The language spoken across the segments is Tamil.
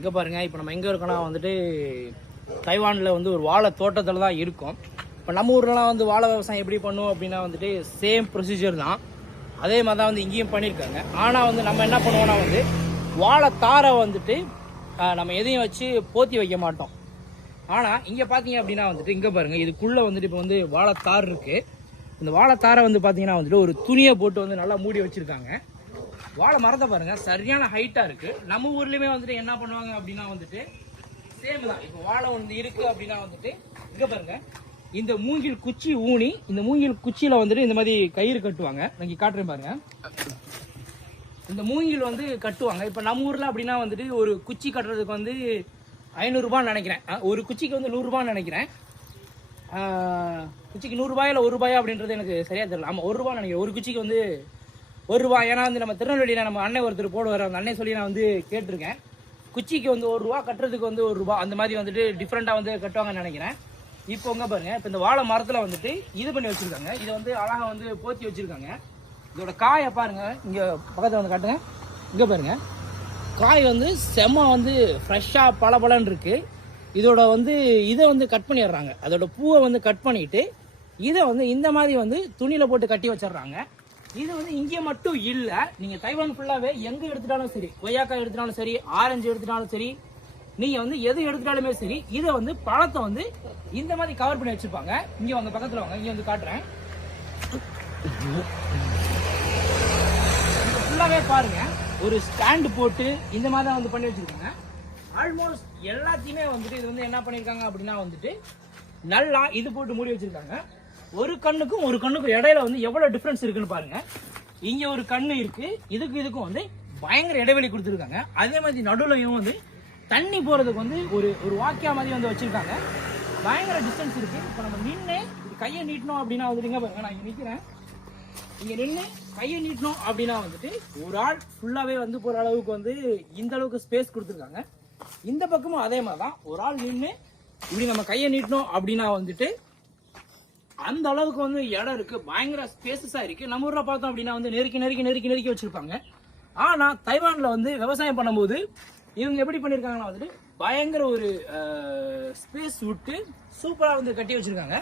இங்கே பாருங்கள், இப்போ நம்ம எங்கே இருக்கோன்னா வந்துட்டு தைவானில் வந்து ஒரு வாழை தோட்டத்தில் தான் இருக்கும். இப்போ நம்ம ஊர்லலாம் வந்து வாழை விவசாயம் எப்படி பண்ணுவோம் அப்படின்னா வந்துட்டு சேம் ப்ரொசீஜர் தான், அதே மாதிரி தான் வந்து இங்கேயும் பண்ணியிருக்காங்க. ஆனால் வந்து நம்ம என்ன பண்ணுவோம்னா வந்து வாழைத்தாரை வந்துட்டு நம்ம எதையும் வச்சு போத்தி வைக்க மாட்டோம். ஆனால் இங்கே பார்த்தீங்க அப்படின்னா வந்துட்டு இங்கே பாருங்கள், இதுக்குள்ளே வந்துட்டு இப்போ வந்து வாழைத்தார் இருக்குது. இந்த வாழைத்தாரை வந்து பார்த்தீங்கன்னா வந்துட்டு ஒரு துணியை போட்டு வந்து நல்லா மூடி வச்சுருக்காங்க. வாழை மரத்தை பாருங்கள், சரியான ஹைட்டாக இருக்குது. நம்ம ஊர்லேயுமே வந்துட்டு என்ன பண்ணுவாங்க அப்படின்னா வந்துட்டு சேம் தான். இப்போ வாழை ஒன்று இருக்குது அப்படின்னா வந்துட்டு இங்கே பாருங்கள், இந்த மூங்கில் குச்சி ஊனி இந்த மூங்கில் குச்சியில் வந்துட்டு இந்த மாதிரி கயிறு கட்டுவாங்க. இங்கே காட்டுறேன் பாருங்கள், இந்த மூங்கில் வந்து கட்டுவாங்க. இப்போ நம்ம ஊரில் அப்படின்னா வந்துட்டு ஒரு குச்சி கட்டுறதுக்கு வந்து 500 ரூபான்னு நினைக்கிறேன். ஒரு குச்சிக்கு வந்து 100 ரூபான்னு நினைக்கிறேன். குச்சிக்கு 100 ரூபாய் இல்லை 1 ரூபாயா அப்படின்றது எனக்கு சரியாக தெரியல. ஆமாம், 1 ரூபான்னு நினைக்கிறேன். ஒரு குச்சிக்கு வந்து 1 ரூபா. ஏன்னா வந்து நம்ம திருநெல்வேலியில் நம்ம அண்ணன் ஒருத்தர் போடுவார், அந்த அண்ணன் சொல்லி நான் வந்து கேட்டிருக்கேன். குச்சிக்கு வந்து 1 ரூபா, கட்டுறதுக்கு வந்து 1 ரூபா, அந்த மாதிரி வந்துட்டு டிஃப்ரெண்ட்டாக வந்து கட்டுவாங்கன்னு நினைக்கிறேன். இப்போ உங்க பாருங்க, இப்போ இந்த வாழை மரத்தில் வந்துட்டு இது பண்ணி வச்சுருக்காங்க. இதை வந்து அழகாக வந்து போத்தி வச்சுருக்காங்க. இதோட காயை பாருங்க, இங்கே பக்கத்தில் வந்து காட்டுங்க. இங்கே பாருங்க, காய் வந்து செம்ம வந்து ஃப்ரெஷ்ஷாக பளபளன்னு இருக்கு. இதோட வந்து இதை வந்து கட் பண்ணிடுறாங்க. அதோட பூவை வந்து கட் பண்ணிட்டு இதை வந்து இந்த மாதிரி வந்து துணியில் போட்டு கட்டி வச்சிடுறாங்க. இது வந்து இங்கே மட்டும் இல்லை, நீங்கள் தைவான் ஃபுல்லாகவே எங்கே எடுத்துட்டாலும் சரி, கொய்யாக்காய் எடுத்துட்டாலும் சரி, ஆரஞ்சு எடுத்துட்டாலும் சரி, நீங்கள் வந்து எது எடுத்துட்டாலுமே சரி, இதை வந்து பழத்தை வந்து இந்த மாதிரி கவர் பண்ணி வச்சுருப்பாங்க. இங்கே வாங்க, பக்கத்தில் வாங்க, இங்கே வந்து காட்டுறேன். ஃபுல்லாகவே பாருங்க, ஒரு ஸ்டாண்டு போட்டு இந்த மாதிரி தான் வந்து பண்ணி வச்சுருக்காங்க. ஆல்மோஸ்ட் எல்லாத்தையுமே வந்துட்டு இது வந்து என்ன பண்ணியிருக்காங்க அப்படின்னா வந்துட்டு நல்லா இது போட்டு மூடி வச்சுருக்காங்க. ஒரு கண்ணுக்கும் ஒரு கண்ணுக்கும் இடையில வந்து எவ்வளவு டிஃபரன்ஸ் இருக்குன்னு பாருங்க. இங்க ஒரு கண்ணு இருக்கு, இதுக்கும் வந்து பயங்கர இடைவெளி கொடுத்துருக்காங்க. அதே மாதிரி நடுவுலையும் வந்து தண்ணி போறதுக்கு வந்து ஒரு வாக்கியா மாதிரி வந்து வச்சிருக்காங்க. பயங்கர டிஸ்டன்ஸ் இருக்கு. இப்போ நம்ம நின்று கையை நீட்டணும் அப்படின்னா வந்துட்டு இங்க பாருங்க, நான் இங்க நிக்கிறேன். இங்க நின்று கையை நீட்டணும் அப்படின்னா வந்துட்டு ஒரு ஆள் ஃபுல்லாவே வந்து போற அளவுக்கு வந்து இந்த அளவுக்கு ஸ்பேஸ் கொடுத்துருக்காங்க. இந்த பக்கமும் அதே மாதிரி தான், ஒரு ஆள் நின்று இப்படி நம்ம கையை நீட்டணும் அப்படின்னா வந்துட்டு அந்த அளவுக்கு வந்து இடம் இருக்கு. பயங்கர ஸ்பேசஸா இருக்கு. நம்ம ஊர்ல பார்த்தோம் அப்படின்னா வந்து நெருக்கி வச்சிருப்பாங்க. ஆனா தைவான்ல வந்து விவசாயம் பண்ணும்போது இவங்க எப்படி பண்ணிருக்காங்கன்னா வந்துட்டு பயங்கர ஒரு ஸ்பேஸ் விட்டு சூப்பரா வந்து கட்டி வச்சிருக்காங்க.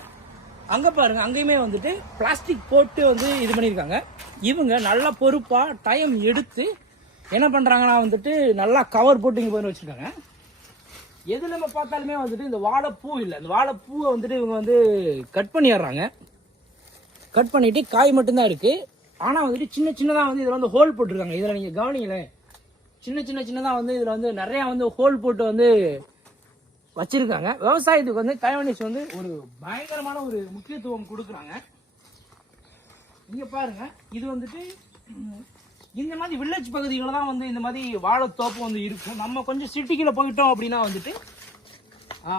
அங்க பாருங்க, அங்கேயுமே வந்துட்டு பிளாஸ்டிக் போட்டு வந்து இது பண்ணிருக்காங்க. இவங்க நல்லா பொறுப்பா டைம் எடுத்து என்ன பண்றாங்கன்னா வந்துட்டு நல்லா கவர் போட்டு இங்க பண்ணி வச்சிருக்காங்க. எது நம்ம பார்த்தாலுமே வந்துட்டு இந்த வாழைப்பூ இல்லை, இந்த வாழைப்பூவை வந்துட்டு இவங்க வந்து கட் பண்ணிடுறாங்க. கட் பண்ணிட்டு காய் மட்டும்தான் இருக்கு. ஆனால் வந்துட்டு சின்னதாக வந்து இதில் வந்து ஹோல் போட்டிருக்காங்க. இதில் நீங்கள் கவனிங்களேன், சின்னதாக வந்து இதில் வந்து நிறையா வந்து ஹோல் போட்டு வந்து வச்சிருக்காங்க. விவசாயத்துக்கு வந்து தைவானீஸ் வந்து ஒரு பயங்கரமான ஒரு முக்கியத்துவம் கொடுக்குறாங்க. இங்கே பாருங்க, இது வந்துட்டு இந்த மாதிரி வில்லேஜ் பகுதிகளில் தான் வந்து இந்த மாதிரி வாழைத்தோப்பு வந்து இருக்கும். நம்ம கொஞ்சம் சிட்டிக்குள்ள போயிட்டோம் அப்படின்னா வந்துட்டு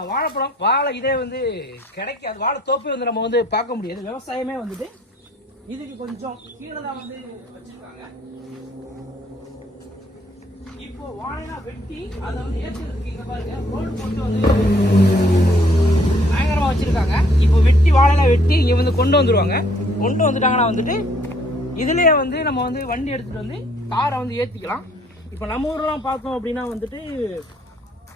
வாழைப்பழம் வாழை இதே வந்து கிடைக்காது. வாழைத்தோப்பே வந்து நம்ம வந்து பார்க்க முடியாது. விவசாயமே வந்துட்டு இதுக்கு கொஞ்சம் கீழே தான் வந்து வச்சிருக்காங்க. இப்போ வாழைலாம் வெட்டி அதை வந்து ஏற்றுறதுக்கு இங்க பாருங்க ரோடு போட்டு வந்து பயங்கரமா வச்சிருக்காங்க. இப்போ வெட்டி வாழைலாம் வெட்டி இங்க வந்து கொண்டு வந்துட்டாங்கன்னா வந்துட்டு இதுலயே வந்து நம்ம வந்து வண்டி எடுத்துட்டு வந்து காரை வந்து ஏத்திக்கலாம். இப்போ நம்ம ஊர்லாம் பார்த்தோம் அப்படின்னா வந்துட்டு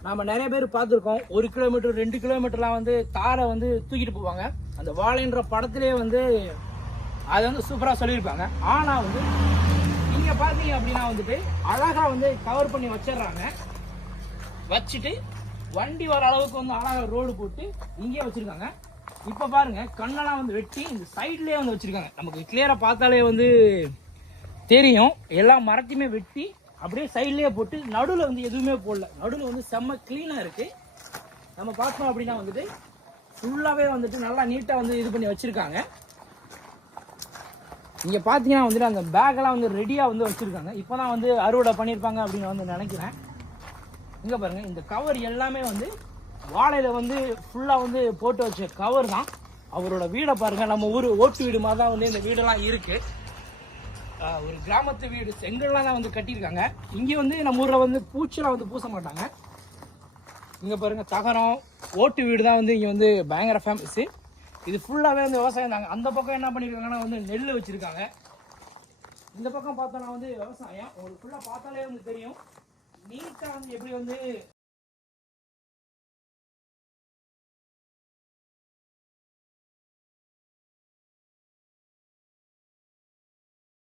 நம்ம நிறைய பேர் பார்த்துருக்கோம், 1 கிலோமீட்டர் 2 கிலோமீட்டர்லாம் வந்து காரை வந்து தூக்கிட்டு போவாங்க. அந்த வாழைன்ற படத்திலே வந்து அதை வந்து சூப்பராக சொல்லியிருப்பாங்க. ஆனால் வந்து நீங்க பார்த்தீங்க அப்படின்னா வந்துட்டு அழகா வந்து கவர் பண்ணி வச்சிடுறாங்க. வச்சுட்டு வண்டி வர அளவுக்கு வந்து அழகா ரோடு போட்டு இங்கே வச்சிருக்காங்க. இப்போ பாருங்க, கண்ணெல்லாம் வந்து வெட்டி இந்த சைட்லேயே வந்து வச்சிருக்காங்க. நமக்கு கிளியரா பார்த்தாலே வந்து தெரியும். எல்லா மரத்தையுமே வெட்டி அப்படியே சைட்லேயே போட்டு நடுவில் வந்து எதுவுமே போடல. நடுவில் வந்து செம்ம கிளீனா இருக்கு. நம்ம பார்த்தோம் அப்படின்னா வந்துட்டு ஃபுல்லாவே வந்துட்டு நல்லா நீட்டா வந்து இது பண்ணி வச்சிருக்காங்க. இங்க பாத்தீங்கன்னா வந்துட்டு அந்த பேக் எல்லாம் வந்து ரெடியா வந்து வச்சிருக்காங்க. இப்போதான் வந்து அறுவடை பண்ணியிருப்பாங்க அப்படின்னு வந்து நினைக்கிறேன். இங்க பாருங்க, இந்த கவர் எல்லாமே வந்து வாழையில வந்து ஃபுல்லா வந்து போட்டு வச்ச கவர் தான். அவரோட வீடை பாருங்க, நம்ம ஊர் ஓட்டு வீடு மாதிரி தான் வந்து இந்த வீடெல்லாம் இருக்கு. ஒரு கிராமத்து வீடு செங்கல்லாம் தான் வந்து கட்டியிருக்காங்க. இங்கே வந்து நம்ம ஊர்ல வந்து பூச்செல்லாம் வந்து பூச மாட்டாங்க. இங்க பாருங்க, தகரம் ஓட்டு வீடு தான் வந்து இங்க வந்து பயங்கர ஃபேமஸ். இது ஃபுல்லாவே வந்து விவசாயம் தாங்க. அந்த பக்கம் என்ன பண்ணிருக்காங்கன்னா வந்து நெல் வச்சிருக்காங்க. இந்த பக்கம் பார்த்தோம்னா வந்து விவசாயம். உங்களுக்கு ஃபுல்லா பார்த்தாலே வந்து தெரியும் நீட்டா வந்து எப்படி வந்து